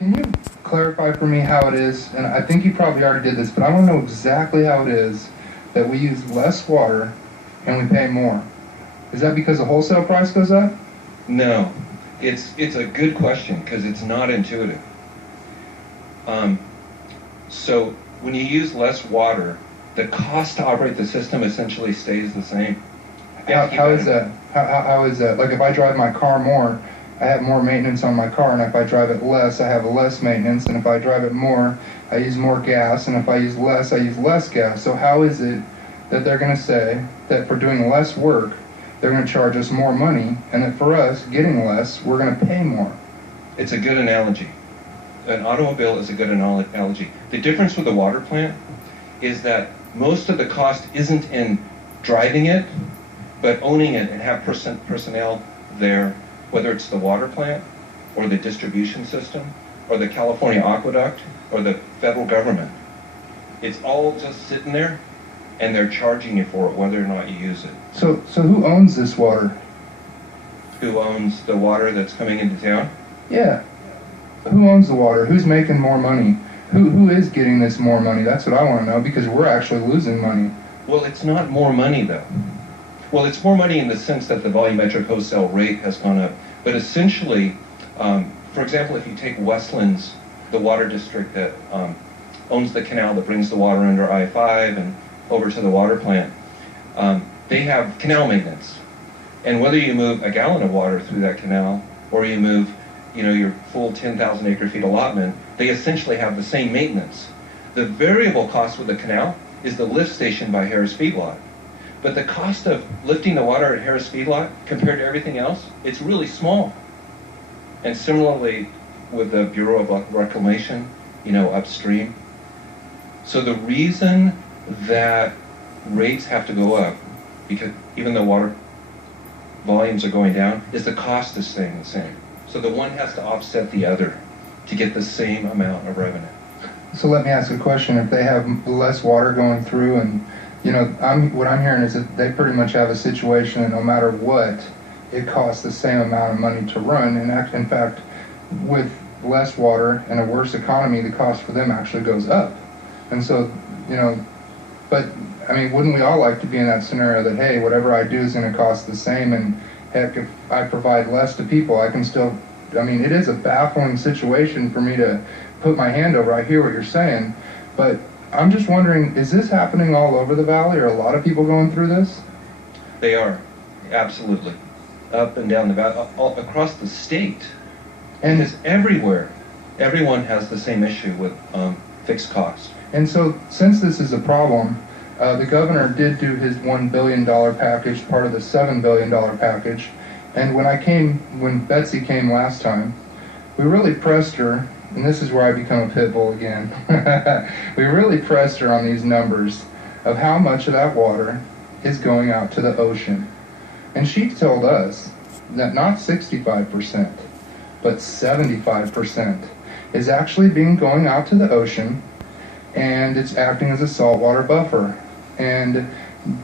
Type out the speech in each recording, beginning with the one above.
Can you clarify for me how it is, and I think you probably already did this, but I want to know exactly how it is that we use less water and we pay more? Is that because the wholesale price goes up? No, it's a good question because it's not intuitive. So when you use less water, the cost to operate the system essentially stays the same. How is that? How is that? Like if I drive my car more, I have more maintenance on my car, and if I drive it less, I have less maintenance, and if I drive it more, I use more gas, and if I use less, I use less gas. So how is it that they're going to say that for doing less work, they're going to charge us more money, and that for us, getting less, we're going to pay more? It's a good analogy. An automobile is a good analogy. The difference with the water plant is that most of the cost isn't in driving it, but owning it and have personnel there, whether it's the water plant or the distribution system or the California aqueduct or the federal government. It's all just sitting there and they're charging you for it whether or not you use it. So who owns this water? Who owns the water that's coming into town? Yeah. Who owns the water? Who's making more money? Who is getting this more money? That's what I want to know, because we're actually losing money. Well, it's not more money though. Well, it's more money in the sense that the volumetric wholesale rate has gone up. But essentially, for example, if you take Westlands, the water district that owns the canal that brings the water under I-5 and over to the water plant, they have canal maintenance. And whether you move a gallon of water through that canal or you move, your full 10,000 acre feet allotment, they essentially have the same maintenance. The variable cost with the canal is the lift station by Harris Feedlot. But the cost of lifting the water at Harris Feedlot compared to everything else, it's really small. And similarly with the Bureau of Reclamation, upstream. So the reason that rates have to go up, because even though water volumes are going down, is the cost is staying the same. So the one has to offset the other to get the same amount of revenue. So let me ask a question. If they have less water going through and what I'm hearing is that they pretty much have a situation that no matter what, it costs the same amount of money to run. And in fact, with less water and a worse economy, the cost for them actually goes up. And so, but I mean, wouldn't we all like to be in that scenario that, hey, whatever I do is going to cost the same, and heck, if I provide less to people, I can still, it is a baffling situation for me to put my hand over. I hear what you're saying, but I'm just wondering, is this happening all over the valley? Are a lot of people going through this? They are, absolutely. Up and down the valley, all across the state. And it's everywhere. Everyone has the same issue with fixed costs. And so, since this is a problem, the governor did do his $1 billion package, part of the $7 billion package. And when Betsy came last time, we really pressed her. And this is where I become a pit bull again. We really pressed her on these numbers of how much of that water is going out to the ocean. And she told us that not 65%, but 75% is actually going out to the ocean, and it's acting as a saltwater buffer. And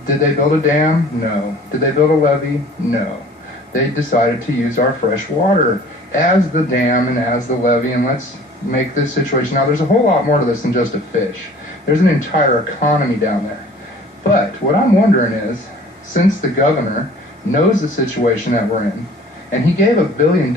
did they build a dam? No. Did they build a levee? No. They decided to use our fresh water as the dam and as the levee, and let's make this situation. Now, there's a whole lot more to this than just a fish. There's an entire economy down there. But what I'm wondering is, since the governor knows the situation that we're in, and he gave $1 billion,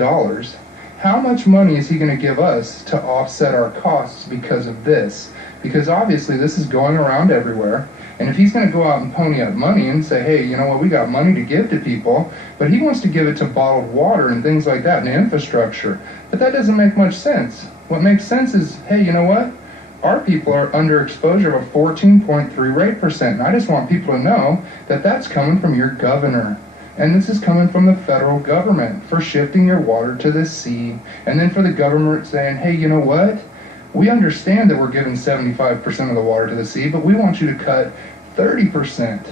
how much money is he going to give us to offset our costs because of this? Because obviously this is going around everywhere. And if he's going to go out and pony up money and say, hey, you know what, we got money to give to people, but he wants to give it to bottled water and things like that and infrastructure. But that doesn't make much sense. What makes sense is, hey, you know what? Our people are under exposure of a 14.3 rate%. And I just want people to know that that's coming from your governor. And this is coming from the federal government for shifting your water to the sea. And then for the government saying, hey, you know what? We understand that we're giving 75% of the water to the sea, but we want you to cut 30%.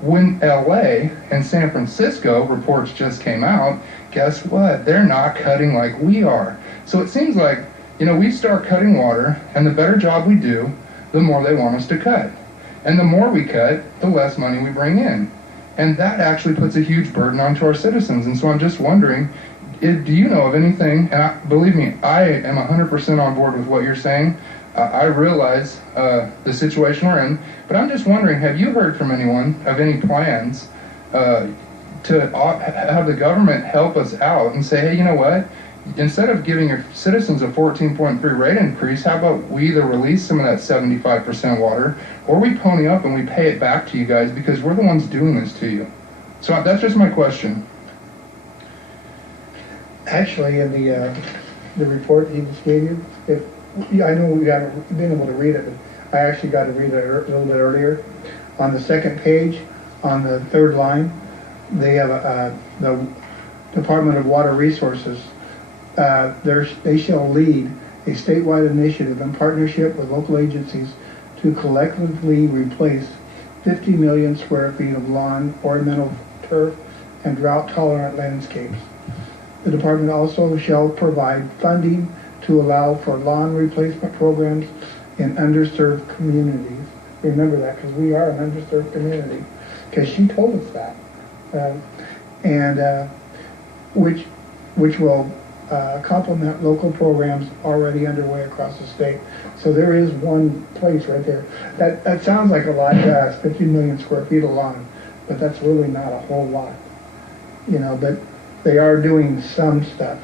When LA and San Francisco reports just came out, guess what? They're not cutting like we are. So it seems like, we start cutting water, and the better job we do, the more they want us to cut. And the more we cut, the less money we bring in. And that actually puts a huge burden onto our citizens. And so I'm just wondering, Do you know of anything, and believe me, I am 100% on board with what you're saying. I realize the situation we're in, but I'm just wondering, have you heard from anyone of any plans to have the government help us out and say, hey, you know what? Instead of giving your citizens a 14.3 rate increase, how about we either release some of that 75% water, or we pony up and we pay it back to you guys because we're the ones doing this to you? So that's just my question. Actually, in the report he just gave you, I know we haven't been able to read it, but I actually got to read it a little bit earlier. On the second page, on the third line, they have the Department of Water Resources. They shall lead a statewide initiative in partnership with local agencies to collectively replace 50 million square feet of lawn, ornamental turf, and drought-tolerant landscapes. The department also shall provide funding to allow for lawn replacement programs in underserved communities. Remember that, because we are an underserved community, because she told us that. Which will complement local programs already underway across the state. So there is one place right there. That sounds like a lot to us, 50 million square feet of lawn, but that's really not a whole lot. You know, but they are doing some stuff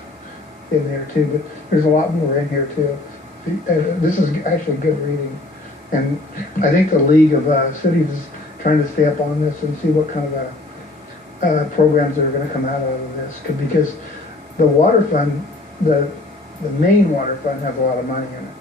in there too, but there's a lot more in here too. This is actually good reading. And I think the League of Cities is trying to stay up on this and see what kind of programs that are going to come out of this. Because the water fund, the main water fund has a lot of money in it.